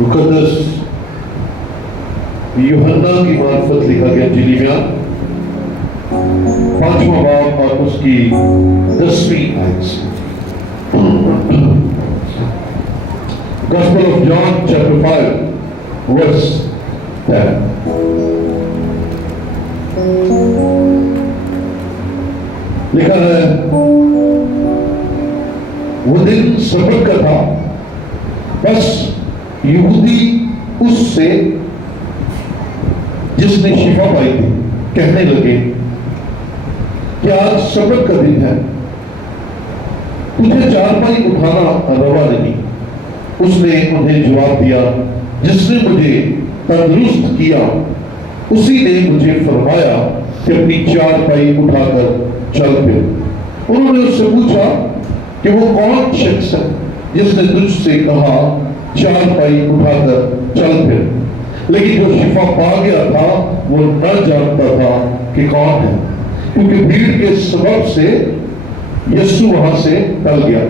مقدس یوحنا کی معرفت لکھا گیا انجیل میں 5واں باب اور اس کی 10ویں آیت سے. Gospel of John chapter 5 verse 10. لکھا ہے وہ دن سبت کا تھا، بس یہودی اس سے جس نے شفا پائی تھی کہنے لگے کہ آج سبت کا دن ہے، تجھے چارپائی اٹھانا روا نہیں. اس نے انہیں جواب دیا، جس نے مجھے تندرست کیا اسی نے مجھے فرمایا کہ اپنی چارپائی اٹھا کر چل پھر. انہوں نے اس سے پوچھا کہ وہ کون شخص ہے جس نے تجھ سے کہا چارپائی اٹھا کر چل پھر؟ لیکن جو شفا پا گیا تھا وہ نہ جانتا تھا کہ کون ہے، کیونکہ بھیڑ کے سبب سے یسوع وہاں سے ٹل گیا.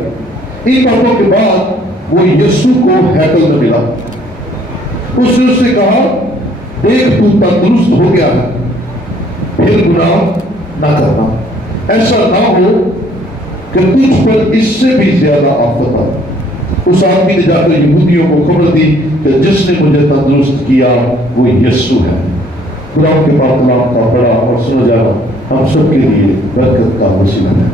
ان باتوں کے بعد وہ یسوع کو ہیکل میں ملا. اس نے اس سے کہا، دیکھ تو تندرست ہو گیا ہے، پھر گناہ نہ کرنا، ایسا نہ ہو کہ تجھ پر اس سے بھی زیادہ آفت آئے. اس آدمی نے جا کر یہودیوں کو خبر دی کہ جس نے مجھے تندرست کیا وہ یسوع ہے. قرآن کے پاک کلام کا پڑھا اور سنا جانا ہم سب کے لیے برکت کا وسیلہ ہے.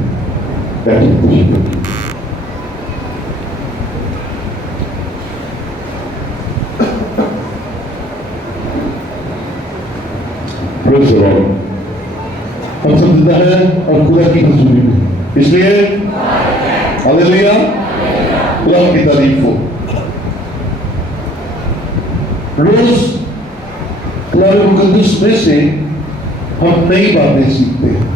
ہم سب زندہ ہیں اور خدا کی حضوری میں، اس لیے ہاللیلویا، خدا کی تعریف ہو. روز کلام مقدس میں سے ہم نئی باتیں سیکھتے ہیں،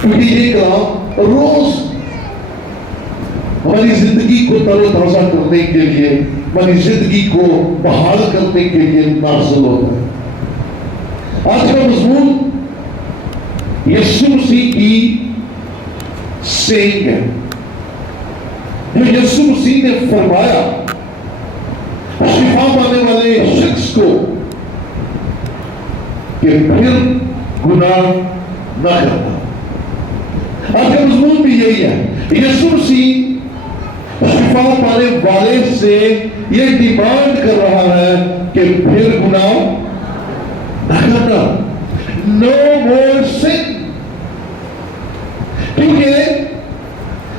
کیونکہ یہ کلام روز ہماری زندگی کو تر و تازہ کرنے کے لیے، ہماری زندگی کو بحال کرنے کے لیے نازل ہوتا ہے. آج کا مضمون یسوع مسیح کی سینگ ہے، جو یسوع مسیح نے فرمایا شفا پانے والے شخص کو کہ پھر گناہ نہ کرنا. آج کا مضمون بھی یہی ہے. یسوع مسیح شفا پانے والے سے یہ ڈیمانڈ کر رہا ہے کہ پھر گناہ نہ کرنا. نو مور سن. کیونکہ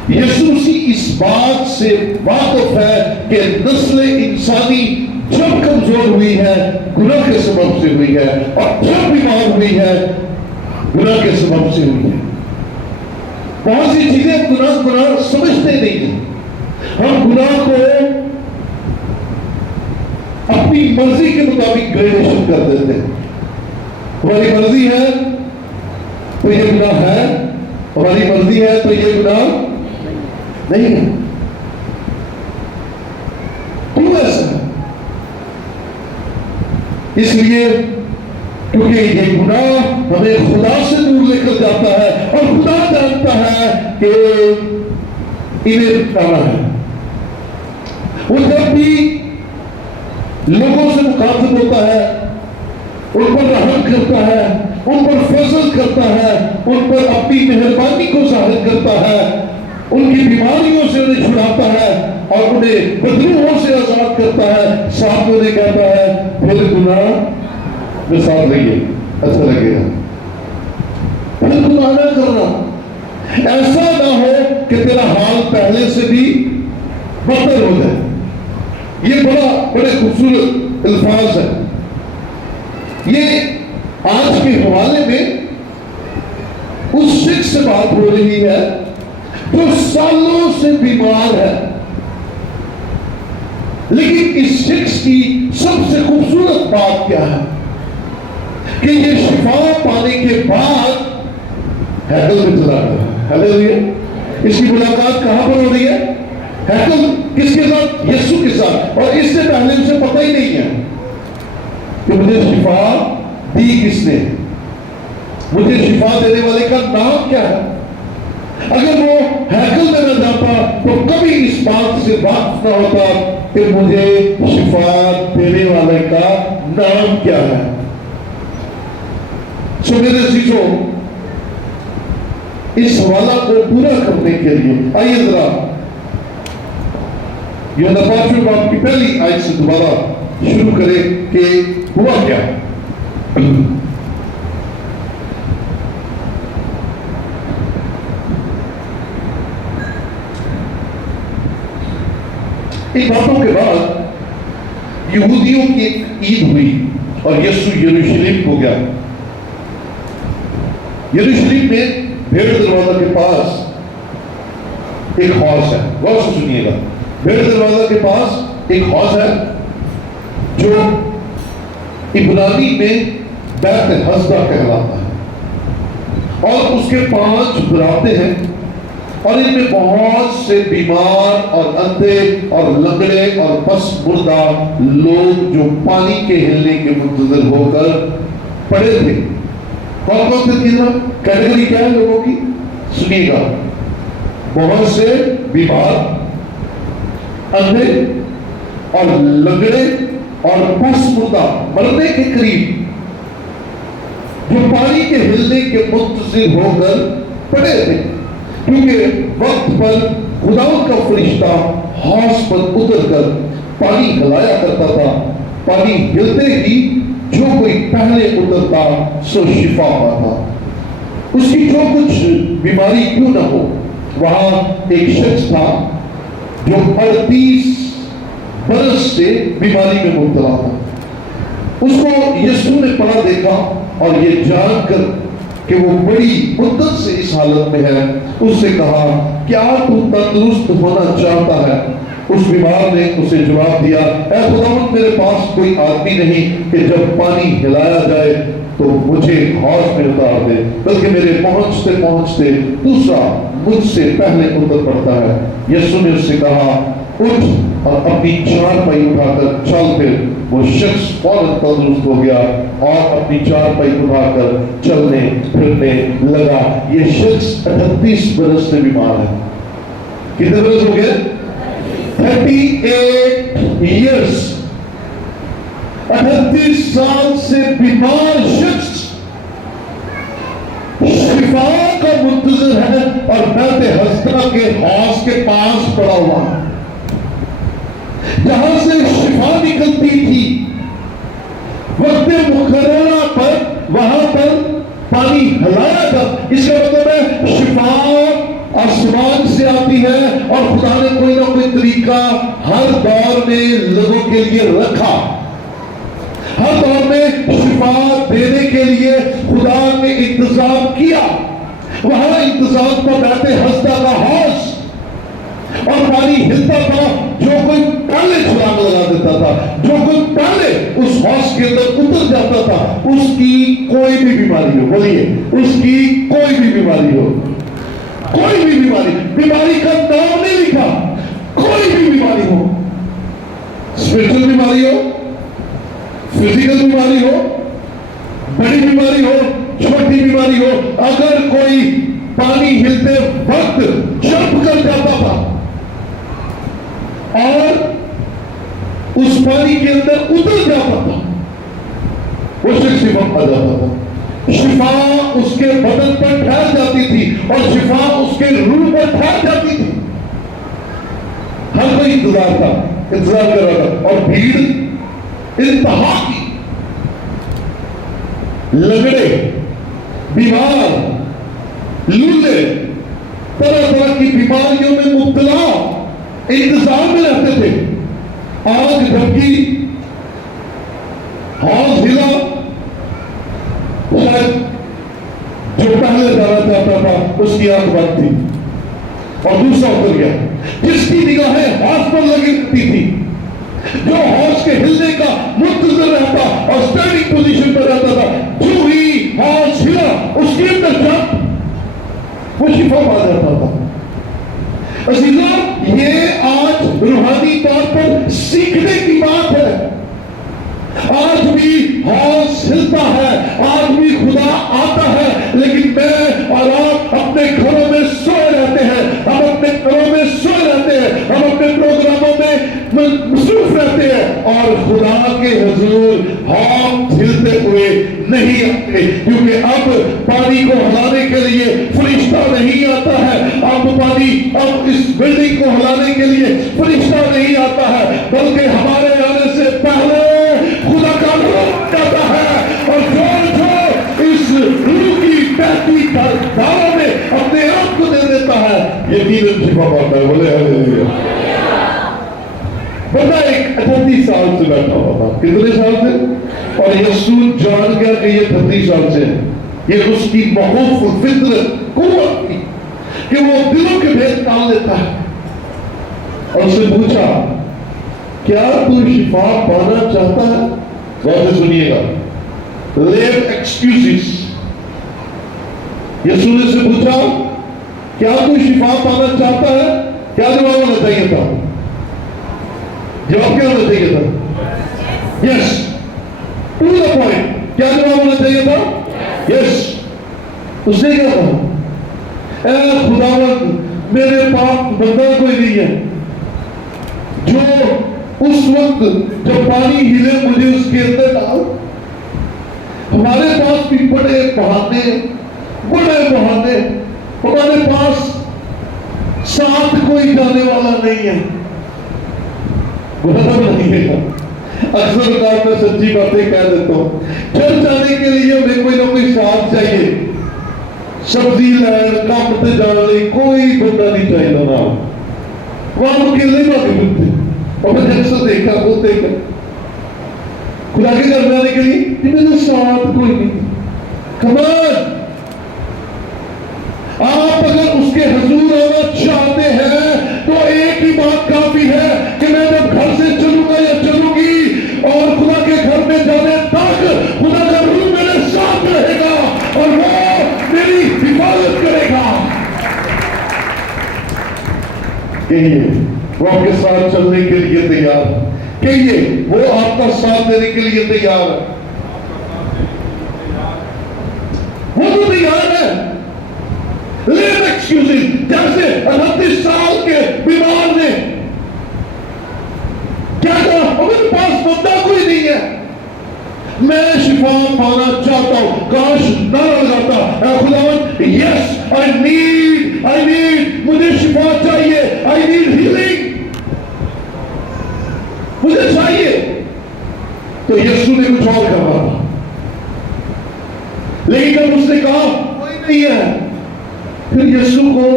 یسوع مسیح اس بات سے واقف ہے کہ نسل انسانی جب کمزور ہوئی ہے گناہ کے سبب سے ہوئی ہے، اور جب بیمار ہوئی ہے گناہ کے سبب سے ہوئی ہے. بہت سی چیزیں گناہ سمجھتے نہیں ہیں. ہم گناہ کو اپنی مرضی کے مطابق گریڈیشن کر دیتے ہیں. ہماری مرضی ہے تو یہ گناہ ہے، ہماری مرضی ہے تو یہ گناہ نہیں ہے. کیوں ایسا ہے؟ اس لیے کیونکہ یہ گناہ ہمیں خدا سے دور لے کر جاتا ہے، اور خدا جانتا ہے کہ انہیں مٹانا ہے. وہ جب بھی لوگوں سے مخاطب ہوتا ہے، ان پر رحم کرتا ہے، ان پر فضل کرتا ہے، ان پر اپنی مہربانی کو ظاہر کرتا ہے، ان کی بیماریوں سے انہیں چھڑاتا ہے اور انہیں بدروحوں سے آزاد کرتا ہے. ساتھ میں انہیں کہتا ہے پھر گناہ میں ساتھ رہیے، اچھا لگے گا. پھر گناہ نہ کرنا. ایسا نہ ہو کہ تیرا حال پہلے سے بھی بدتر ہو جائے. یہ بڑے خوبصورت الفاظ ہیں. یہ آج کے حوالے میں اس شخص سے بات ہو رہی ہے جو سالوں سے بیمار ہے، لیکن اس شخص کی سب سے خوبصورت بات کیا ہے کہ یہ شفا پانے کے بعد ہیکل میں چلا گیا. ہاللیلویا. اس کی ملاقات کہاں پر ہو رہی ہے؟ ہیکل. کس کے ساتھ؟ یسوع کے ساتھ. اور اس سے پہلے اسے پتہ ہی نہیں ہے کہ مجھے شفا دی کس نے، مجھے شفا دینے والے کا نام کیا ہے. اگر وہ ہیکل میں نہ جاتا تو کبھی اس بات سے واقف نہ ہوتا کہ مجھے شفاعت دینے والے کا نام کیا ہے۔ سو میرے عزیزوں، اس حوالہ کو پورا کرنے کے لیے آئیے ذرا یوحنا 5 باب کی پہلی آیت سے دوبارہ شروع کرے کہ ہوا کیا۔ ان باتوں کے بعد یہودیوں کی ایک عید ہوئی اور یسوع یروشلم کو گیا۔ یروشلم میں بھیڑ دروازہ کے پاس ایک حوض ہے، غور سے سنیے گا، بھیڑ دروازہ کے پاس ایک حوض ہے جو عبرانی میں بیت حسدہ کہلاتا ہے، اور اس کے 5 برابطے ہیں، اور ان میں بہت سے بیمار اور اندھے اور لنگڑے اور پس مردہ لوگ جو پانی کے ہلنے کے منتظر ہو کر پڑے تھے۔ کون کون سے تین کیٹیگری کیا ہے لوگوں کی؟ سنیے گا، بہت سے بیمار، اندھے اور لنگڑے اور پس مردہ، مرنے کے قریب، جو پانی کے ہلنے کے منتظر ہو کر پڑے تھے، کیونکہ وقت پر خداوند کا فرشتہ حوض پر اتر کر پانی ہلایا کرتا تھا، پانی ہلتے ہی جو کوئی پہلے اترتا سو شفا پاتا۔ اس کی جو کچھ بیماری کیوں نہ ہو، وہاں ایک شخص تھا جو 38 برس سے بیماری میں مبتلا تھا۔ اس کو یسوع نے پڑا دیکھا اور یہ جان کر کہ وہ بڑی مدت سے اس حالت میں ہے، اس سے کہا، کیا تو تندرست ہونا چاہتا ہے؟ اس بیمار نے اسے جواب دیا، اے خداوند، میرے پاس کوئی آدمی نہیں کہ جب پانی ہلایا جائے تو مجھے حوض میں اتار دے، بلکہ میرے پہنچتے پہنچتے دوسرا مجھ سے پہلے اتر پڑتا ہے۔ یسوع نے اس سے کہا، اٹھ اور اپنی چارپائی اٹھا کر چل پھر۔ وہ شخص فوراً تندرست ہو گیا اور اپنی چارپائی اٹھا کر چلنے پھرنے لگا۔ یہ شخص 38 برس سے بیمار ہے۔ کتنے برس ہو گئے؟ 38 ایئرس، 38 سال سے بیمار شخص شفا کا منتظر ہے اور بیت حسدہ کے حوض کے پاس پڑا ہوا ہے، جہاں سے شفا نکلتی تھی۔ وقت مقررہ پر وہاں پر پانی ہلایا تھا۔ اس کا مطلب ہے شفا آسمان سے آتی ہے، اور خدا نے کوئی نہ کوئی طریقہ ہر دور میں لوگوں کے لیے رکھا۔ ہر دور میں شفا دینے کے لیے خدا نے انتظام کیا۔ وہاں انتظام تھا بیت حسدہ کا حوض، اور پانی ہلتا تھا، جو کوئی پہلے چھلانگ لگا دیتا تھا، جو کوئی پہلے اس حوض کے اندر اتر جاتا تھا، اس کی کوئی بھی بیماری ہو، بولیے، اس کی کوئی بھی بیماری ہو، کوئی بھی بیماری کا نام نہیں لکھا، کوئی بھی بیماری ہو، اسپرچل بیماری ہو، فزیکل بیماری ہو، بڑی بیماری ہو، چھوٹی بیماری ہو، اگر کوئی پانی ہلتے وقت جمپ کر جاتا تھا اور اس پانی کے اندر اتر جاتا تھا، وہ شخص شفا پا جاتا تھا۔ شفا اس کے بدن پر ٹھہر جاتی تھی اور شفا اس کے روح پر ٹھہر جاتی تھی۔ ہر کوئی انتظار کر رہا تھا، اور بھیڑ انتہا کی، لگڑے، بیمار، لولے، طرح طرح کی بیماریوں میں مبتلا انتظار میں رہتے تھے۔ آگ دھمکی، حوض ہلا، شاید جو پہلے جانا چاہتا تھا اس کی آنکھ بند تھی اور دوسرا اتر گیا، جس کی نگاہیں حوض پر لگی رہتی تھی، جو حوض کے ہلنے کا منتظر رہتا اور اسٹینڈنگ پوزیشن پر رہتا تھا، جو ہی حوض ہلا اس کے اندر جب وہ شفا پا جاتا تھا۔ عزیزاں، یہ آج روحانی طور پر سیکھنے کی بات ہے۔ آج بھی حوض ہلتا ہے، آج بھی خدا آتا ہے، لیکن میں اور آپ اپنے گھروں میں سوئے مصروف رہتے ہیں اور خدا کے حضور ہاتھ ہلتے ہوئے نہیں آتے، کیونکہ اب پانی کو ہلانے کے لیے فرشتہ نہیں آتا ہے، اب اس بلڈنگ کو ہلانے کے لیے فرشتہ نہیں آتا ہے، بلکہ ہمارے آنے سے پہلے خدا کا روح آتا ہے، اور جو اس روح کی بہتی دھاروں میں اپنے آپ کو دے دیتا ہے، یقیناً شفا پاتا ہے۔ بولے ہاللیلویا۔ بندہ ایک 38 سال سے بیٹھا ہوا تھا، کتنے سال سے؟ اور یسوع جان گیا کہ یہ 38 سال سے ہے، یہ اس کی مخوف فطرت قوت تھی کہ وہ دلوں کے بھید ٹال لیتا ہے، اور اس سے پوچھا کیا تو شفا پانا چاہتا ہے؟ غور سے سنیے گا، لیو ایکسکیوزز۔ یسوع نے سے پوچھا کیا تو شفا پانا چاہتا ہے؟ کیا جواب ہونا چاہیے تھا؟ جواب کیا ہونا چاہیے تھا؟ یس، ٹو دا پوائنٹ۔ کیا جواب ہونا چاہیے تھا؟ یس۔ اس نے کیا کہا؟ اے خداوند، میرے پاس بندہ کوئی نہیں ہے جو اس وقت جب پانی ہلے مجھے اس کے اندر ڈال۔ ہمارے پاس بھی بڑے بہانے، ہمارے پاس ساتھ کوئی جانے والا نہیں ہے۔ غلط نہیں ہے، اکثر اوقات میں سچی باتیں کہہ دیتا ہوں، چل جانے کے لیے ہمیں کوئی نہ کوئی ساتھ چاہیے، سبزی لین کام پہ جانے کوئی بندہ نہیں چاہیے نا، وہاں اکیلے باتیں کرتے، اور میں جب سے دیکھا وہ دیکھا خدا کے گھر میں آنے کے لیے میرے ساتھ کوئی نہیں۔ کمان آپ اگر اس کے حضور آنا چاہتے ہیں تو ایک ہی بات کافی ہے کہ میں جب گھر سے چلوں گا یا چلوں گی اور خدا کے گھر میں جانے تک خدا کا روح میرے ساتھ رہے گا اور وہ میری حفاظت کرے گا۔ کہیے وہ آپ کے ساتھ چلنے کے لیے تیار ہے، کہیے وہ آپ کا ساتھ دینے کے لیے تیار ہے، وہ تو تیار ہے۔ لیو ایکسکیوزز، جیسے 38 سال کے بیمار نے کیا کہا؟ میرے پاس بندہ کوئی نہیں ہے، میں شفا پانا چاہتا ہوں، کاش نہ لگاتا، اے خداوند یس آئی نیڈ، مجھے شفا چاہیے، آئی نیڈ ہیلنگ، مجھے چاہیے۔ تو یسوع نے کچھ اور کہا، لیکن جب اس نے کہا کوئی نہیں ہے، پھر یسوع کو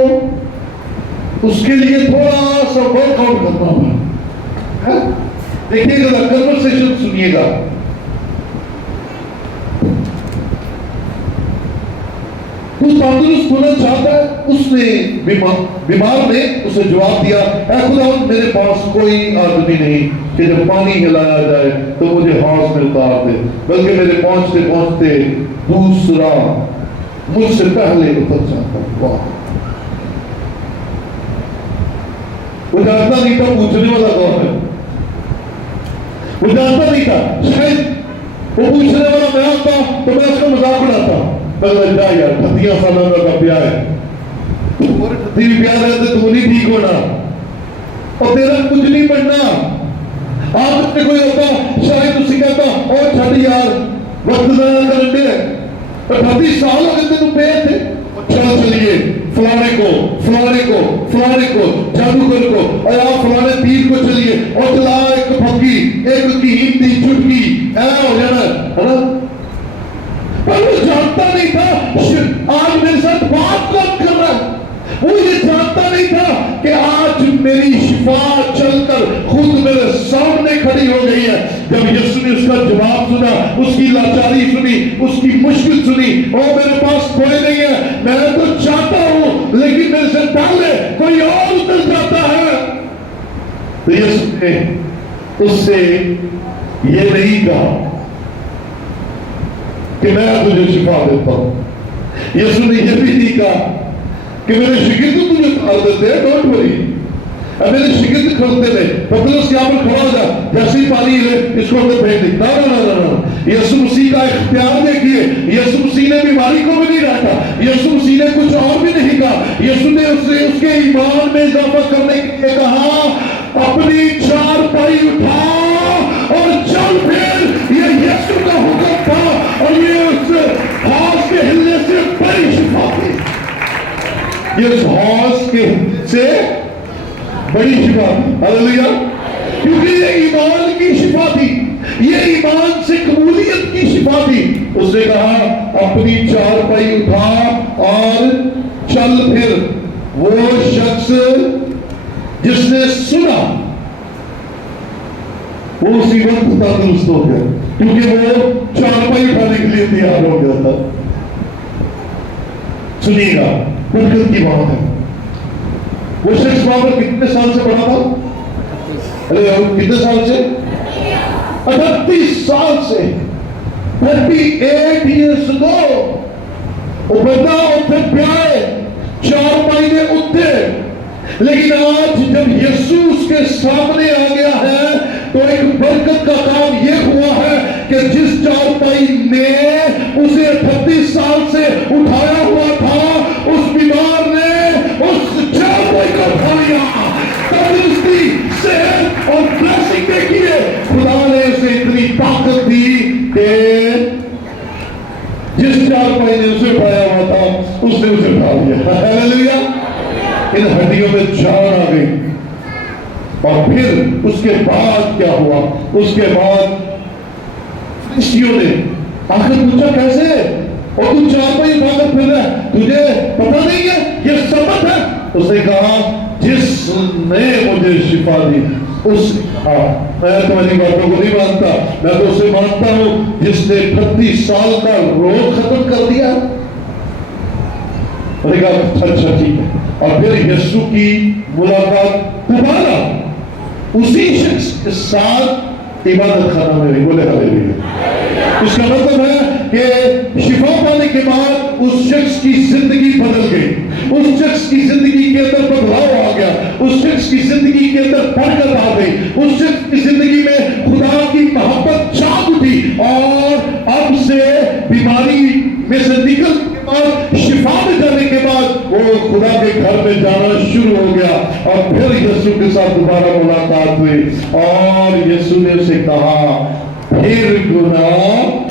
اس کے لیے تھوڑا سا ورک آؤٹ کرنا پڑا۔ دیکھیے گا، کنورسیشن سنیے گا۔ تو تندرست ہونا چاہتا ہے، اس نے بیمار نے اسے جواب دیا، اے خداوند میرے پاس کوئی آدمی نہیں کہ جب پانی ہلایا جائے تو مجھے حوض میں اتار دے، بلکہ میرے پہنچتے پہنچتے دوسرا مجھ سے پہلے اتر جاتا۔ واہ، وہ جانتا نہیں تھا پوچھنے والا کون ہے، وہ جانتا نہیں تھا شاید وہ پوچھنے والا میں آتا تو میں اس کا مذاق اڑاتا، میں جا یار 38 سالوں کا پیا ہے، اور 38 پیا رہتے تو نہیں ٹھیک ہونا اور تیرا کچھ نہیں پڑھنا۔ آپ سے کوئی ہوتا شاید اسی کہتا اور چھٹ یار وقت ضائع کرنے 38 سال ہو گئے تینوں پے تھے، چل چلیے فلانے کو جادوگر کو اور آپ فلانے پیر کو چلیے اور چلا ایک پھکی ایک قیمتی چٹکی اے ہو جانا ہے نا۔ پر وہ جانتا نہیں تھا آج میرے ساتھ بات کون کر رہا ہے، وہ یہ جانتا نہیں تھا کہ آج میری شفا چل کر خود میرے سامنے کھڑی ہو گئی ہے۔ جب یسوع نے اس کا جواب سنا، اس کی لاچاری سنی، اس کی مشکل سنی، اور میرے پاس کوئی نہیں ہے، میں تو چاہتا ہوں لیکن میرے سے پہلے کوئی اور اتر جاتا ہے، تو یسوع نے اس سے یہ نہیں کہا کہ میں تجھے شفا دیتا ہوں، یسوع نے یہ بھی نہیں کہا کہ میرے شگرد تجھے اتار دیتے ہیں، ڈونٹ وری، میرے شگرد کھڑتے رہے، پترس یہاں پر کھڑا ہو جا، جیسے ہی پانی لے اس کو اندر پھینک دی، نہ یسوع مسیح کا اختیار دیکھیے، یسوع مسیح نے بیماری کو بھی نہیں ڈانٹا، یسوع مسیح نے کچھ اور بھی نہیں کہا، یسوع نے اس کے ایمان میں اضافہ کرنے کے لیے کہا اپنی چارپائی اس حوض کے سے بڑی شفا تھی. ہاللیلویا. کیونکہ یہ ایمان کی شفا تھی, یہ ایمان سے قبولیت کی شفا تھی. اس نے کہا اپنی چارپائی اٹھا اور چل پھر. وہ شخص جس نے سنا وہ اسی وقت تندرست ہو گیا, کیونکہ وہ چارپائی اٹھانے کے لیے تیار ہو گیا تھا. سنیے گا, برکت کی بات ہے. وہ شخص وہاں پر کتنے سال سے پڑھا تھا؟ کتنے سال سے؟ 38 سال سے. 38 years ago. وہ بندہ اتنے پیائے, 4 مہینے اتنے. لیکن آج جب یسوع اس کے سامنے آ گیا ہے تو ایک برکت کا کام یہ ہوا ہے کہ جس چارپائی نے اسے 38 سال سے اٹھایا ہوا تھا, اس بیمار نے اس چارپائی کو اٹھا لیا. تندرستی, صحت اور بلیسنگ دیکھیے, خدا نے اسے اتنی طاقت دی کہ جس چارپائی نے اسے اٹھایا ہوا تھا اس نے اسے اٹھا لیا. ہاللیلویا. ان ہڈیوں میں جان آ گئی. اور پھر اس کے بعد کیا ہوا؟ اس کے بعد فرشتیوں نے آخر پوچھا کیسے, اور تو چارپائی اٹھا کر پھر رہا ہے, تجھے پتہ نہیں ہے یہ سبت ہے؟ اس نے کہا جس نے مجھے شفا دی. اس میں تمہاری باتوں کو نہیں مانتا, میں تو اسے مانتا ہوں جس نے 38 سال کا روگ ختم کر دیا. میں نے کہا اچھا ٹھیک ہے. اور پھر یسوع کی ملاقات دوبارہ اسی شخص کے ساتھ عبادت خانہ میں. بولے ہاللیلویا. اس کا مطلب ہے کہ شفا پانے کے بعد اس شخص کی زندگی بدل گئی, اس شخص کی زندگی کے اندر بدلاؤ آ گیا, اس شخص کی زندگی کے اندر برکت آ گئی, اس شخص کی زندگی میں خدا کی محبت جاگ اٹھی, اور اب سے بیماری میں سے نکل کے بعد شفا میں جانے کے بعد وہ خدا کے گھر میں جانا شروع ہو گیا. اور پھر یسوع کے ساتھ دوبارہ ملاقات ہوئی, اور یسوع نے اسے کہا پھر گناہ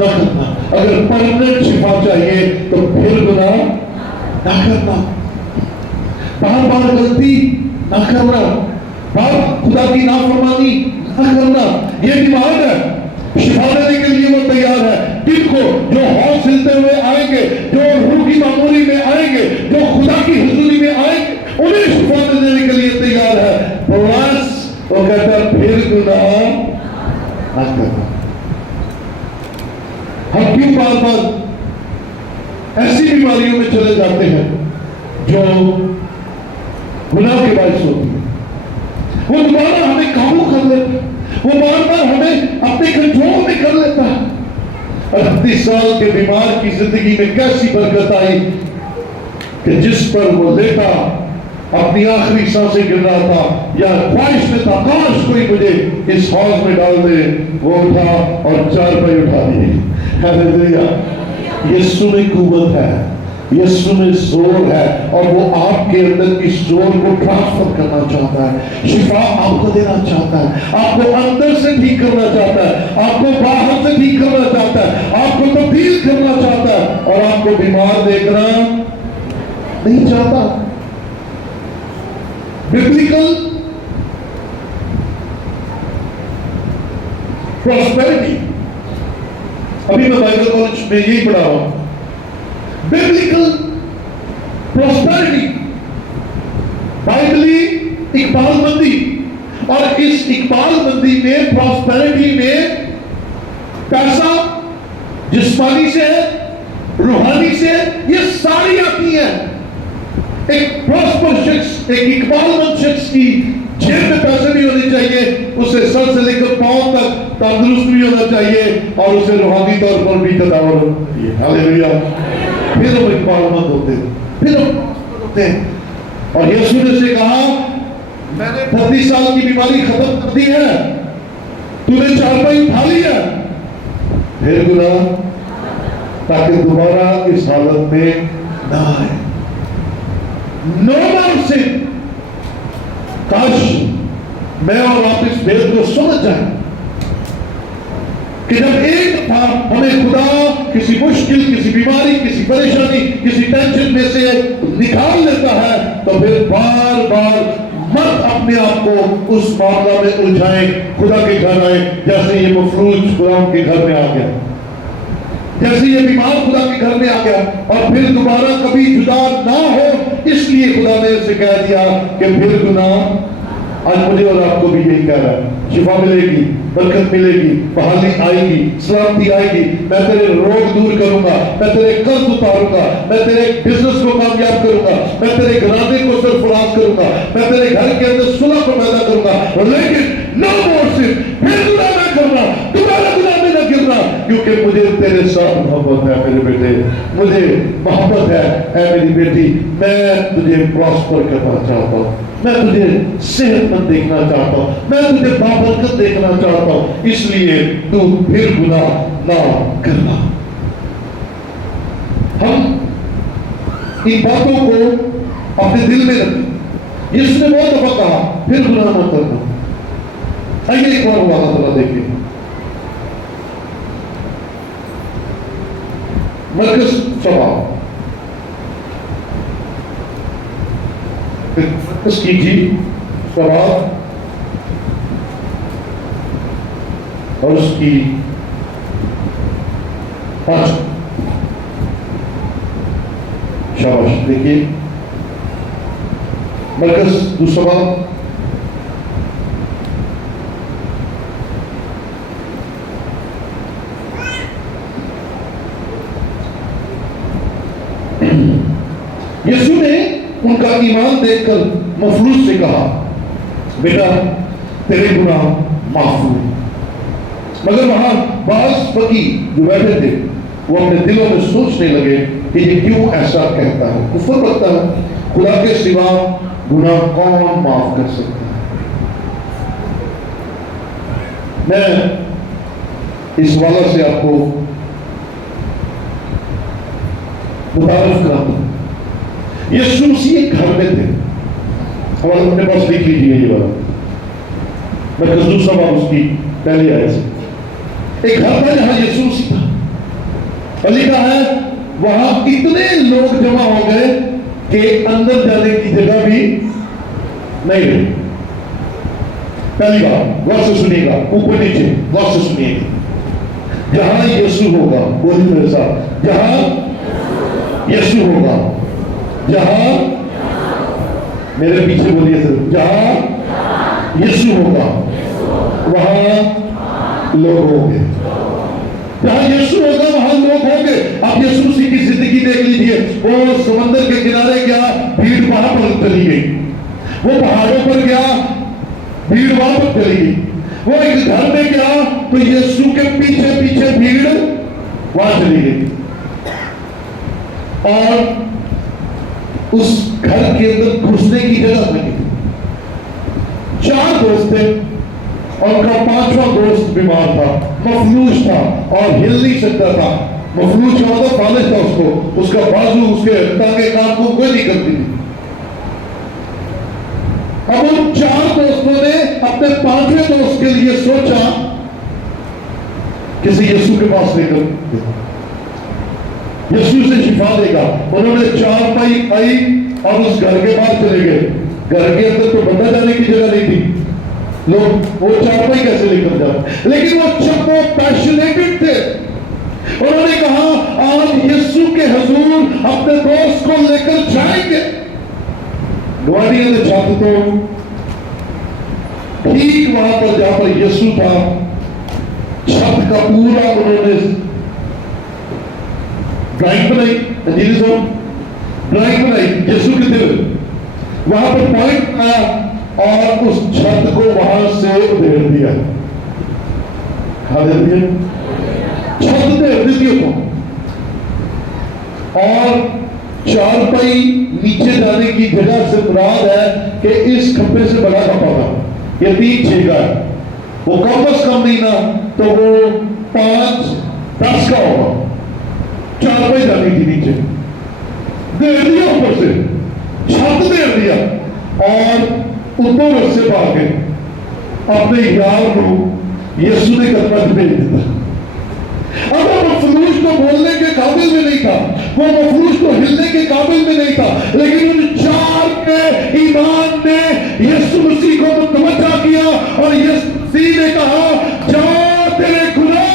نہ کرنا. اگر پرمنٹ شفا چاہیے تو پھر گناہ نہ کرنا, بار بار غلطی نہ کرنا, بار خدا کی نافرمانی نہ کرنا. یہ ڈیمانڈ ہے. شفا دینے کے لیے وہ تیار ہے. کن کو؟ جو ہوش ہلتے ہوئے آئیں گے, جو روح کی معمولی میں آئیں گے, جو خدا کی حضوری میں آئیں گے, انہیں شفا دینے کے لیے تیار ہے. پلس وہ کہتا ہے پھر گناہ نہ کرنا. ہم کیوں بار بار ایسی بیماریوں میں چلے جاتے ہیں جو گناہ کے باعث ہوتی ہے؟ وہ دوبارہ ہمیں قابو کر لیتا ہے, وہ بار بار ہمیں اپنے کنٹرول میں کر لیتا ہے. 38 سال کے بیمار کی زندگی میں کیسی برکت آئی کہ جس پر وہ لیٹا اپنی آخری سانسیں گر رہا تھا یا خواہش میں تھا کاش کوئی مجھے اس حوض میں ڈال دے, وہ اٹھا اور چارپائی اٹھا دی. ہاللیلویا. یسوع میں قوت ہے, یسوع میں زور ہے, اور وہ آپ کے اندر کی زور کو ٹرانسفر کرنا چاہتا ہے. شفا آپ کو دینا چاہتا ہے, آپ کو اندر سے ٹھیک کرنا چاہتا ہے, آپ کو باہر سے ٹھیک کرنا چاہتا ہے, آپ کو تبدیل کرنا چاہتا ہے, اور آپ کو بیمار دیکھنا نہیں چاہتا. ببلیکل پراسپیرٹی, ابھی میں بائبل کالج میں یہی پڑھا رہا ہوں. ببلیکل پراسپیرٹی, بائبلی اقبال مندی, اور اس اقبال مندی میں پراسپیرٹی میں پیسہ جسمانی سے ہے, روحانی سے, یہ ساری آتی ہیں. ایک پراسپر شخص, ایک اقبال مند شخص کی جیب میں پیسے بھی ہونے چاہیے, اسے سر سے لے کر پاؤں تک تندرست بھی ہونا چاہیے, اور اسے روحانی طور پر بھی تداور ہوتی ہے. ہاللیلویا. پھر ہم اقبال مند ہوتے ہیں, پھر ہم ہوتے ہیں. اور یسوع نے سے کہا میں نے 38 سال کی بیماری ختم کر دی ہے, تو نے چارپائی اٹھا لی ہے, پھر گناہ تاکہ دوبارہ اس حالت میں نہ آئے. نو مور سن. کاش میں اور آپ اس بات کو سمجھ جائیں کہ جب ایک دفعہ ہمیں خدا کسی مشکل، کسی بیماری، کسی پریشانی، کسی ٹینشن میں سے نکال لیتا ہے تو پھر بار بار مت اپنے آپ کو اس معاملہ میں الجھائیں، خدا کے گھر آئیں جیسے یہ مفلوج خدا کے گھر میں آ گیا، جیسے یہ بیمار خدا کے گھر میں آ گیا، اور پھر دوبارہ کبھی جدا نہ ہو، اس لیے خدا نے اسے کہہ دیا کہ پھر گناہ۔ آج مجھے اور آپ کو بھی یہی کہہ رہا ہے، شفا ملے گی، برکت ملے گی، بحالی آئے گی، سلامتی آئے گی، میں تیرے روگ دور کروں گا، میں تیرے قرض اتاروں گا، میں تیرے بزنس کو کامیاب کروں گا، میں تیرے گھرانے کو سرفراز کروں گا، میں تیرے گھر کے اندر صلح کو پیدا کروں گا، لیکن نو مور سن، پھر گناہ نہ کرنا، دوبارہ گناہ میں نہ گرنا، کیونکہ مجھے تیرے ساتھ محبت ہے میرے بیٹے، مجھے محبت ہے اے میری بیٹی، میں تجھے پراسپر کرنا چاہتا ہوں، میں تجھے صحت مند دیکھنا چاہتا ہوں، میں تجھے بابرکت دیکھنا چاہتا ہوں، اس لیے تو پھر گناہ نہ کرنا۔ ہم ان باتوں کو اپنے دل میں رکھیں۔ اس نے بہت دفعہ کہا پھر گناہ نہ کرنا۔ آئیے ایک بار وہ اللہ تعالیٰ دیکھیں، مرکز 7 مرکز کیجیے 7 اور اس کی 5، شاباش، دیکھیے مرکز 2 یسوع نے ان کا ایمان دیکھ کر مفلوج سے کہا، بیٹا تیرے گناہ معاف ہوئے۔ مگر وہاں بعض فقیہ جو بیٹھے تھے وہ اپنے دلوں میں سوچنے لگے کہ یہ کیوں ایسا کہتا ہے، کفر کرتا ہے، خدا کے سوا گناہ کون معاف کر سکتا ہے۔ میں اس والا سے آپ کو متعارف کراتا ہوں۔ یسوع مسیح ایک گھر میں تھے، ہمارے اپنے پاس لکھ لیجیے یہ والا، میں کزو صاحب اس کی پہلی آئے سے، ایک گھر تھا جہاں یسوع مسیح تھا، اور لکھا ہے وہاں اتنے لوگ جمع ہو گئے کہ اندر جانے کی جگہ بھی نہیں رہی۔ پہلی بات غور سے سنیے گا، اوپر نیچے غور سے سنیے گا، جہاں یسوع ہوگا، بولیے میرے ساتھ، جہاں یسوع ہوگا، جہاں میرے پیچھے بولیے سر، جہاں یسوع ہوگا وہاں لوگ ہوں گے، جہاں یسوع ہوگا وہاں لوگ ہوں گے۔ اب یسوع مسیح کی زندگی دیکھ لیجیے، وہ سمندر کے کنارے گیا، بھیڑ وہاں پر چلی گئی، وہ پہاڑوں پر گیا، بھیڑ وہاں پر چلی گئی، وہ ایک گھر میں گیا تو یسوع کے پیچھے پیچھے بھیڑ وہاں چلی گئی، اور اس گھر کے اندر گھسنے کی جگہ نہیں تھی۔ 4 دوست تھے اور ان کا 5واں دوست بیمار تھا، مفلوج تھا اور ہل نہیں سکتا تھا۔ مفلوج کا مطلب فالج تھا، اس کو، اس کا بازو، اس کے ٹانگیں کام کو کوئی نہیں کرتی تھی۔ اب ان 4 دوستوں نے اپنے 5ویں دوست کے لیے سوچا کسی یسوع کے پاس لے کر یسوع سے شفا دے گا۔ انہوں نے 4 پائی آئی اور اس گھر کے باہر چلے گئے۔ گھر کے اندر تو بندہ جانے کی جگہ نہیں تھی، لوگ وہ 4 پائی کیسے لے کر جائیں، لیکن وہ چپو پیشنیٹڈ تھے۔ انہوں نے کہا آج یسوع کے حضور اپنے دوست کو لے کر جائیں گے۔ گواڑیوں نے چھت تو ٹھیک وہاں پر جہاں پر یسوع تھا، چھت کا پورا انہوں نے ڈرائنگ بنائی، انجیل صاحب ڈرائنگ بنائی یسوع کے دل، وہاں پر پوائنٹ آیا اور اس چھت کو وہاں سے ادھیڑ دیا، کھا دے دیا، چھت ادھیڑ دی کو، اور 4 پائی نیچے جانے کی جگہ سے مراد ہے کہ اس کھمبے سے بڑا کھمبا تھا، یہ 3 6 کا ہے، وہ کم از کم نہیں نا تو وہ 5 10 کا ہوگا، 4 پائی جانے کی نیچے دے دیا، اوپر سے چھت دے دیا، اور اوپر سے پا کے اپنے یار کو یسوع نے قدمت بھیج دیتا۔ اب وہ مفلوج تو بولنے کے قابل بھی نہیں تھا، وہ مفلوج تو ہلنے کے قابل بھی نہیں تھا، لیکن ان 4 کے ایمان نے یسوع مسیح کو متوجہ کیا اور یسوع مسیح نے کہا جا تیرے گناہ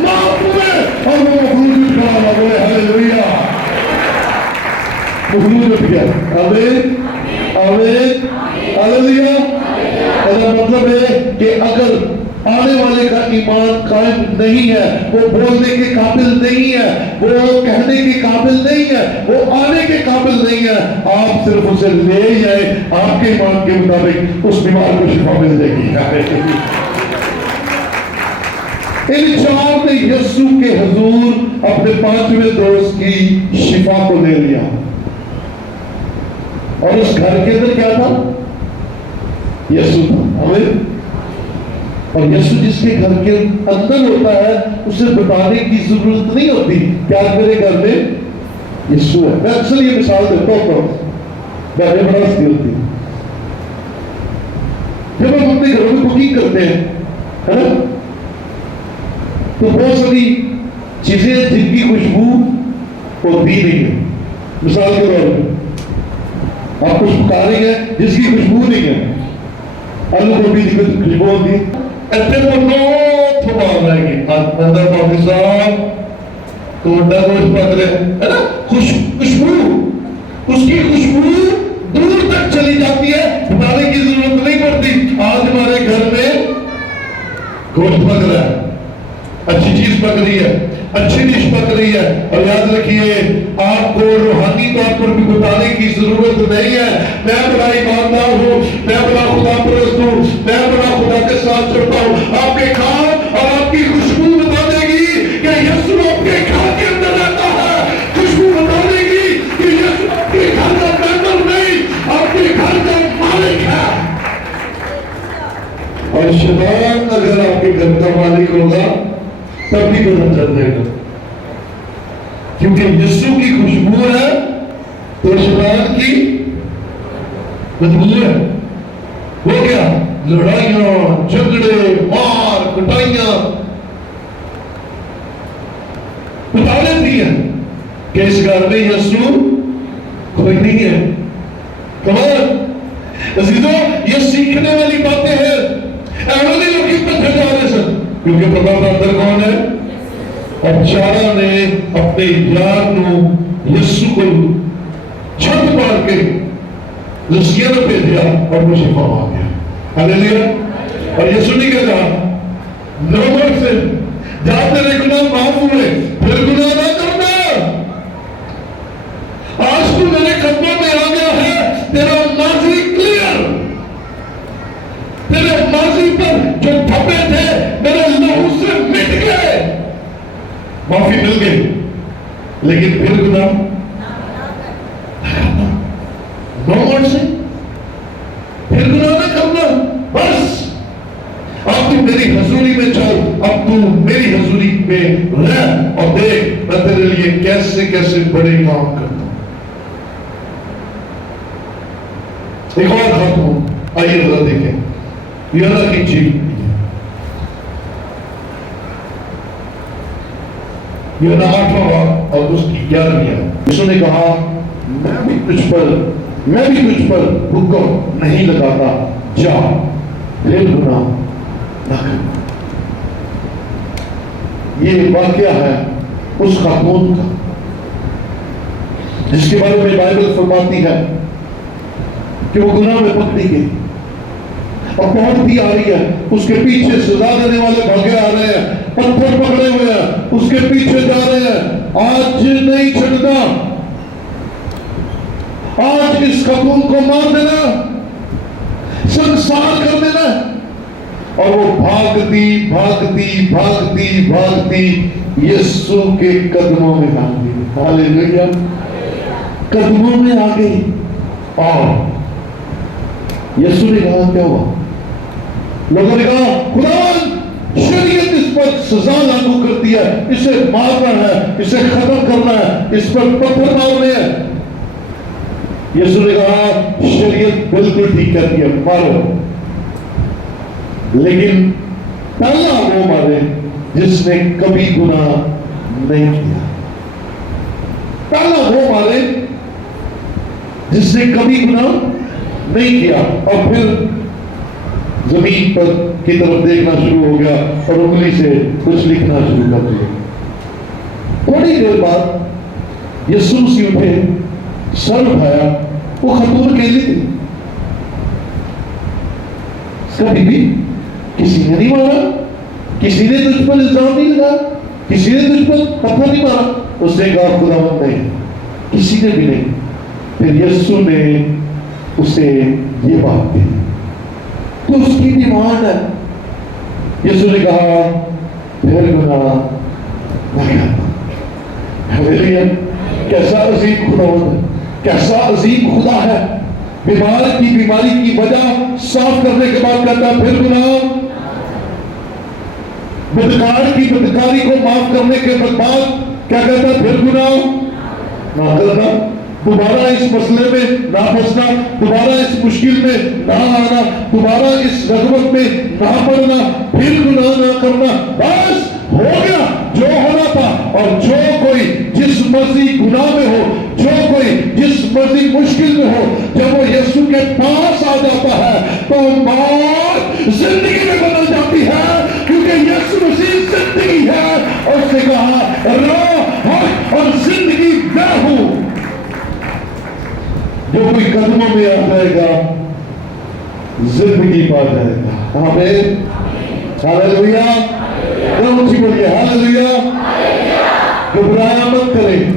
معاف ہوئے، اور وہ مفلوج کھڑا ہو گئے. ہاللیلویہ. مفلوج اٹھ گیا. آمین آمین ہاللیلویہ. ایسا مطلب ہے کہ اگر آنے والے کا ایمان قائم نہیں ہے، وہ بولنے کے قابل نہیں ہے، وہ کہنے کے قابل نہیں ہے، وہ آنے کے قابل نہیں ہے، آپ صرف اسے لے جائیں، آپ کے ایمان کے مطابق اس بیمار کو شفا مل جائے گی. ان 4 نے یسوع کے حضور اپنے 5ویں دوست کی شفا کو لے لیا. اور اس گھر کے اندر کیا تھا؟ یسوع تھا. آمین. اور یسوع جس کے گھر کے اندر ہوتا ہے اسے بتانے کی ضرورت نہیں ہوتی کہ آج میرے گھر میں یسوع ہے. میں اکثر یہ مثال دیتا ہوں، بڑے بڑا ہستی ہوتی ہے. جب ہم اپنے گھروں میں کوکنگ کرتے ہیں ہے نا، تو بہت ساری چیزیں جن کی خوشبو ہوتی نہیں ہے. مثال کے طور پہ آپ کچھ پکا رہے ہیں جس کی خوشبو نہیں ہے. آلو گوبھی کی خوشبو ہوتی ہے. ایسے بہت تھوڑا رہے گی اندر پاکی صاحب کوٹا گوشت پک رہے ہے نا، خوشبو اس کی خوشبو دور تک چلی جاتی ہے، بتانے کی ضرورت نہیں پڑتی. آج ہمارے گھر میں گوشت پک رہا ہے، اچھی چیز پک رہی ہے، اچھی ڈش پک رہی ہے. اور یاد رکھیے آپ کو روحانی طور پر بھی بتانے کی ضرورت نہیں ہے. میں بڑا ایماندار ہوں، میں بڑا خدا پرست ہوں، میں بڑا خدا کے ساتھ چلتا ہوں. آپ کے کام اور آپ کی خوشبو بتا دے گی کہ یسوع آپ کے گھر کے اندر رہتا ہے. خوشبو بتا دے گی کہ یسوع آپ کے گھر کا ممبر نہیں، آپ کے گھر کا مالک ہے. اور شیطان اگر آپ کے گھر کا مالک ہوگا تب بھی پتہ چل جائے گا، کیونکہ یسوع کی خوشبو ہے تو شیطان کی بدبو ہے. وہ کیا؟ لڑائیاں، جھگڑے، مار کٹائیاں بتا دیتی ہیں کہ اس گھر میں یسوع کوئی نہیں ہے. کمان عزیزوں، یہ سیکھنے والی باتیں ہیں. ایولی لوگ کیوں پتھر جا رہے سن؟ کیونکہ پتا اندر کون ہے. اور 4 نے اپنے یار نو یسوع کو چھت پاڑ کے لسکیاں نے بھیجا اور وہ شفا آ گیا. ہاللیلویہ. اور یسوع نے کہا نو مور سن، جا تیرے گناہ معاف ہوئے، پھر گناہ نہ کرنا. آج تو میرے قدموں میں آ گیا ہے، تیرا ماضی کلیئر، تیرے ماضی پر جو دھبے تھے میرے لہو سے مٹ گئے، معافی مل گئی. لیکن پھر گناہ نو مور سے، پھر گناہ نہ کرنا. بس اب تو میری حضوری میں چل، اب تو میری حضوری میں رہ اور دیکھ میں تیرے لیے کیسے کیسے بڑے کام کرتا ہوں. ایک اور خط ہوں، آئیے ذرا دیکھیں. یوحنا کی انجیل، یوحنا 8واں باب اور اس کی 11ویں آیت. یسوع نے کہا میں بھی تجھ پر حکم نہیں لگاتا، جا پھر گناہ نہ کر. یہ واقعہ ہے اس خاتون کا جس کے بارے میں بائبل فرماتی ہے کہ وہ گناہ میں پکڑی گئی اور پہنچتی آ رہی ہے. اس کے پیچھے سزا دینے والے بھاگے آ رہے ہیں، پتھر پکڑے ہوئے ہیں، اس کے پیچھے جا رہے ہیں. آج نہیں چھڑنا، آج اس خاتون کو مار دینا، سنسار کر دینا. اور وہ بھاگتی بھاگتی بھاگتی بھاگتی یسوع کے قدموں میں آ گئی. ہاللیلویہ. قدموں میں آ گئی. اور یسوع نے کہا کیا ہوا؟ لوگوں نے کہا خدا شریعت اس پر سزا لاگو کرتی ہے، اسے مارنا ہے، اسے ختم کرنا ہے، اس پر پتھر مارنے ہیں. یسوع نے کہا شریعت بالکل ٹھیک کہتی ہے، مارو، لیکن پہلا وہ مارے جس نے کبھی گناہ نہیں کیا. تالا وہ مارے جس نے کبھی گناہ نہیں کیا. اور پھر زمین پر کی طرف دیکھنا شروع ہو گیا اور انگلی سے کچھ لکھنا شروع کر دیا. تھوڑی دیر بعد یسوع مسیح اٹھے, سر اٹھایا. وہ خاتون اکیلی تھی, کبھی بھی کسی نے نہیں مارا, کسی نے تجھ پر الزام نہیں لگا, کسی نے تجھ پر پتھر نہیں مارا. اس نے کہا خداوند نہیں, کسی نے بھی نہیں. پھر یسوع نے اسے یہ بات کہی, تو اس کی ڈیمانڈ ہے. یسوع نے کہا پھر گناہ نہ کرنا. کیسا عظیم خداوند ہے, کیسا عظیم خدا ہے. بیمار کی بیماری کی وجہ صاف کرنے کے بعد کہتا ہے پھر گناہ. بدکار کی بدکاری کو معاف کرنے کے بعد کیا کہتا ہے پھر گناہ نہ کرنا. دوبارہ اس مسئلے میں نہ پھنسنا, دوبارہ اس مشکل میں نہ آنا, دوبارہ اس رغبت میں نہ پڑنا, پھر گناہ نہ کرنا. بس ہو گیا جو ہونا تھا. اور جو کوئی جس مرضی گناہ میں ہو, جو کوئی جس مرضی مشکل میں ہو, جب وہ یسوع کے پاس آ جاتا ہے تو بات زندگی میں بدل جاتی ہے, کیونکہ یسوع مسیح زندگی ہے. اور اس نے کہا راہ حق اور زندگی میں ہوں. جو کوئی قدموں میں آ جائے گا زندگی پا جائے گا. آمین, ہاللویا. اونچی بولیے ہاللویا. گھبرایا مت کریں.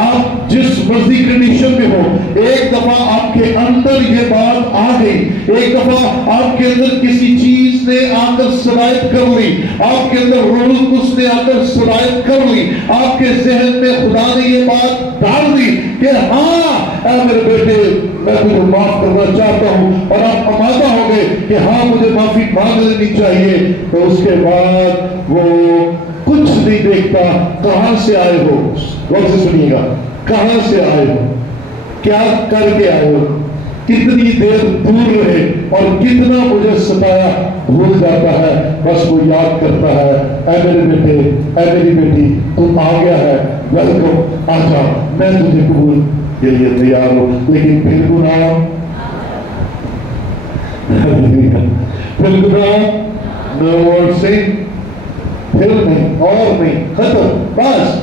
آپ جس مرضی کنڈیشن میں ہو, ایک دفعہ آپ کے اندر یہ بات آ گئی, ایک دفعہ آپ کے اندر کسی چیز نے آ کر سرایت کر لی, آپ کے اندر روح القدس نے آ کر سرایت کر لی, آپ کے ذہن میں خدا نے یہ بات ڈال دی کہ ہاں اے میرے بیٹے میں تجھے معاف کرنا چاہتا ہوں, اور آپ آمادہ ہو گئے کہ ہاں مجھے معافی مانگ لینی چاہیے. تو اس کے بعد وہ کچھ نہیں دیکھتا کہاں سے آئے ہو. غور سے سنیے گا, کہاں سے آئے ہو, کیا کر کے آئے ہو, کتنی دیر دور رہے اور کتنا مجھے ستایا, بھول جاتا ہے. بس وہ یاد کرتا ہے اے میرے بیٹے اے میری بیٹی تم آ گیا ہے, ویلکم, آ جا, میں تجھے قبول کے لیے تیار ہوں. لیکن پھر گناہ پھر گناہ نو ورڈ سے پھر نہیں اور نہیں, ختم. بس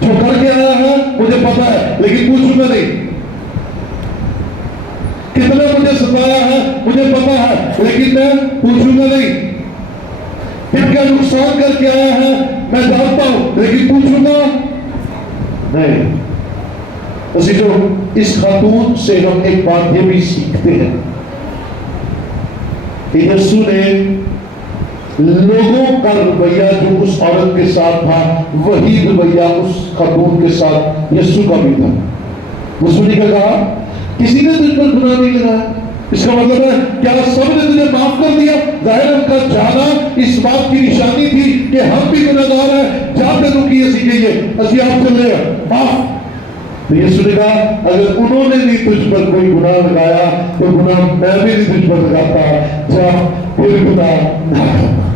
جو کر کے آیا ہے مجھے پتا ہے لیکن پوچھوں گا نہیں. کتنا مجھے ستایا ہے مجھے پتا ہے لیکن میں پوچھوں گا نہیں. پھر کیا نقصان کر کے آیا ہے میں جانتا ہوں لیکن پوچھوں گا نہیں. جو اس خاتون سے ہم ایک بات یہ بھی سیکھتے ہیں کہ یسوع نے لوگوں کا رویہ جو اس عورت کے ساتھ تھا وہی رویہ اس خاتون کے ساتھ یسوع کا بھی تھا. اس نے کیا کہا کسی نے تجھ پر گناہ نہیں لگایا. اس کا مطلب ہے کیا سب نے تجھے معاف کر دیا؟ ظاہر ان کا جانا اس بات کی نشانی تھی کہ ہم بھی گناہگار ہیں, جاتے رکی اسی کہیے اسی آپ چل رہے ہیں معاف. تو یسوع نے کہا اگر انہوں نے بھی تجھ پر کوئی گناہ لگایا تو گناہ میں بھی نہیں تجھ پر لگاتا. جا پھر گناہ نہ کرنا,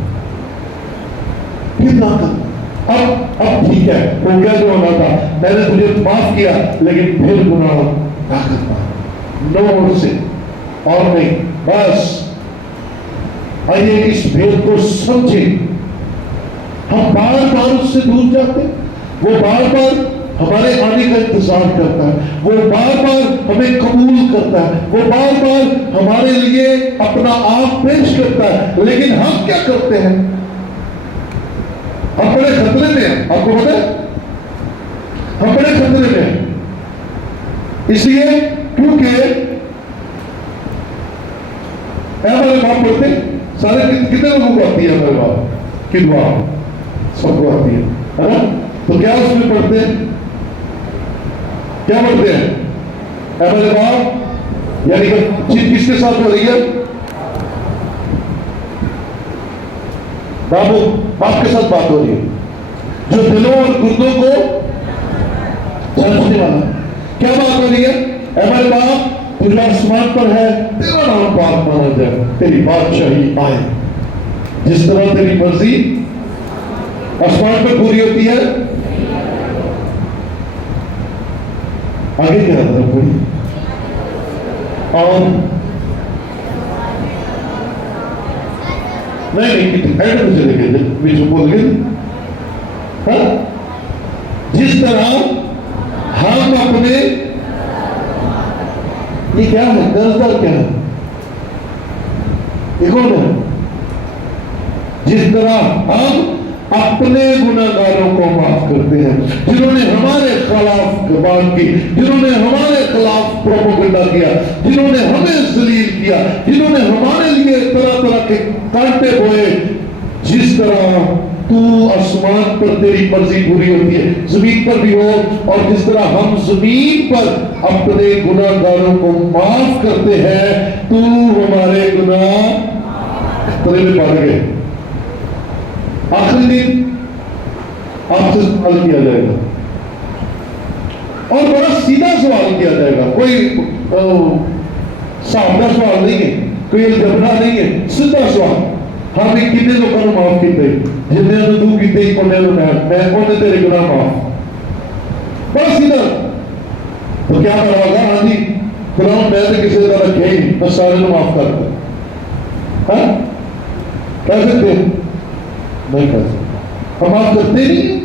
پھر نہ کرنا. اب ٹھیک ہے وہ کیا جو ہونا تھا, میں نے تجھے معاف کیا لیکن پھر گناہ نہ کرنا. نو سے اور نہیں. بس آئیے اس بھید کو سمجھیں. ہم بار بار اس سے دور جاتے, وہ بار بار ہمارے آنے کا انتظار کرتا ہے, وہ بار بار ہمیں قبول کرتا ہے, وہ بار بار ہمارے لیے اپنا آپ پیش کرتا ہے. لیکن ہم کیا کرتے ہیں؟ ہم بڑے خطرے میں ہیں. آپ کو پتہ ہے ہم بڑے خطرے میں ہیں. اس لیے کیونکہ ہمارے باپ پڑھتے سارے کتنے لوگوں کو آتی ہے ہمارے باپ کی دعا سب کو آتی ہے نا. تو کیا اس میں پڑھتے ہیں, کیا پڑھتے ہیں ہمارے باپ, یعنی کہ چیز کس کے ساتھ ہو رہی ہے؟ باپ کے ساتھ بات ہو رہی ہے جو دلوں اور گردوں کو جانچنے والا. کیا بات ہو رہی ہے؟ ہمارے باپ تجھے آسمان پر ہے, تیرا نام پاک مانا جائے, تیری بادشاہی آئے, جس طرح تیری مرضی آسمان پر پوری ہوتی ہے. آگے کیا ہے پوری؟ اور نہیں ایڈ میں چلے گئے بیچ میں بول گئے. جس طرح ہم اپنے، یہ کیا ہے؟ قرضدار کیا ہے؟ یہ کون ہے؟ جس طرح ہم اپنے گناہگاروں کو معاف کرتے ہیں، جنہوں نے ہمارے خلاف بات کی، جنہوں نے ہمارے خلاف پروپیگنڈا کیا، جنہوں نے ہمیں ذلیل کیا، جنہوں نے ہمارے لیے طرح طرح کے کانٹے بوئے. جس طرح تو آسمان پر تیری مرضی پوری ہوتی ہے زمین پر بھی ہو، اور جس طرح ہم زمین پر اپنے گناہگاروں کو معاف کرتے ہیں تو ہمارے گناہ تلے میں پڑ گئے. آخری دن آپ سے سوال کیا جائے گا، اور بڑا سیدھا سوال کیا جائے گا، کوئی سامنا سوال نہیں ہے، کوئی الجھنا نہیں ہے، سیدھا سوال. ہم نے کتنے لوگوں کو معاف کیتے؟ جتنے نے تو کیتے ہی کونے میں کونے تیرے گناہ معاف. بڑا سیدھا. تو کیا کرا ہوگا؟ ہاں جی قرآن میں تو کسی طرح رکھے ہی میں سارے کو معاف کرتا. ہاں کہہ سکتے ہیں؟ نہیں کر سکتے. ہم معاف کرتے نہیں ہیں،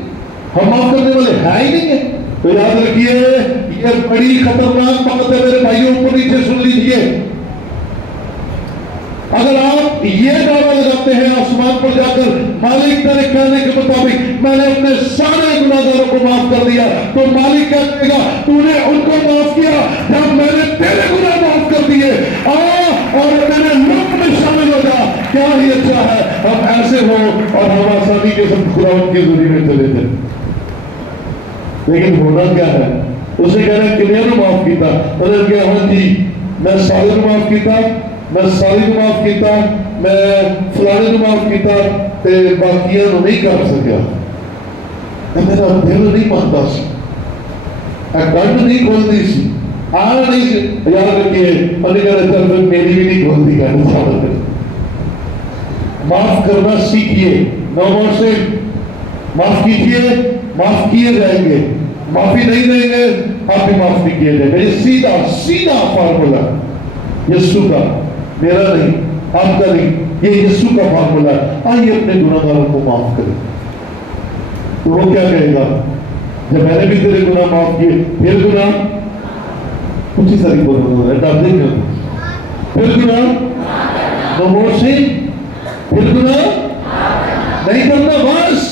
ہم معاف کرنے والے ہے ہی نہیں ہیں. تو یاد رکھیے یہ بڑی خطرناک بات ہے میرے بھائیوں کو. نیچے سن لیجیے، اگر آپ یہ دعویٰ لگاتے ہیں آسمان پر جا کر مالک تیرے کہنے کے مطابق میں نے اپنے سارے گناہگاروں کو معاف کر دیا، تو مالک کہے گا تو نے ان کو معاف کیا جب میں نے تیرے گناہ معاف کر دیے، آ اور میرے لوگ میں شامل ہو جا. کیا ہی اچھا ہے ہم ایسے ہو اور ہم آسانی کے ساتھ خداوند کی حضوری میں چلے جائیں. لیکن ہونا کیا ہے؟ اسے کہنا کہ نے معاف کیتا، انہوں نے کہا ہاں جی میں سارے کو معاف کیتا، میں ساری کو معاف کیتا، میں فلانے کو معاف کیتا، تے باقیاں نو نہیں کر سکیا. میرا دل نہیں مانتا سی، گنڈ نہیں کھولتی سی، نہیں سی. یاد رکھیے انہیں کہنا چل میری بھی نہیں کھولتی گنڈ. معاف کرنا سیکھیے. نو مور سے معاف کیجیے، معاف کیے جائیں گے. معافی نہیں دیں گے آپ بھی معاف نہیں کیے جائیں گے. یہ سیدھا سیدھا فارمولا یسوع کا، میرا نہیں، آپ کا نہیں، یہ یسوع کا فارمولا ہے. آئیے اپنے گناہگاروں کو معاف کریں. تو وہ کیا کہے گا؟ جب میں نے بھی تیرے گناہ معاف کیے، پھر گناہ کچھ ہی ساری بولنا ہے، ڈر دیں گے پھر گناہ نو مور سے، پھر گناہ نہیں کرنا. بس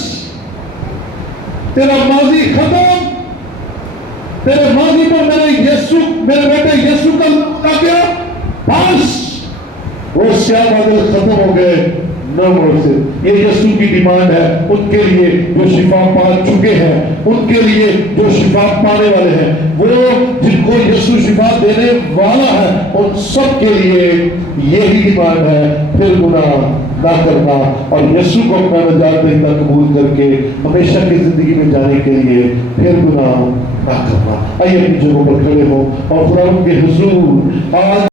تیرا ماضی ختم، تیرے ماضی پر میرے بیٹے یسوع کا لگا گیا، بس وہ سیاہ بادل ختم ہو گئے. نو مور سے. یہ یسوع کی ڈیمانڈ ہے ان کے لیے جو شفا پا چکے ہیں، ان کے لیے جو شفا پانے والے ہیں، وہ جن کو یسوع شفا دینے والا ہے ان سب کے لیے یہی ڈیمانڈ ہے. پھر گناہ نہ کرنا اور یسوع کو اپنا نجات دہندہ قبول کر کے ہمیشہ کی زندگی میں جانے کے لیے پھر گناہ نہ کرنا. آئیے اپنی جگہوں پر کھڑے ہو اور خدا کے حضور آج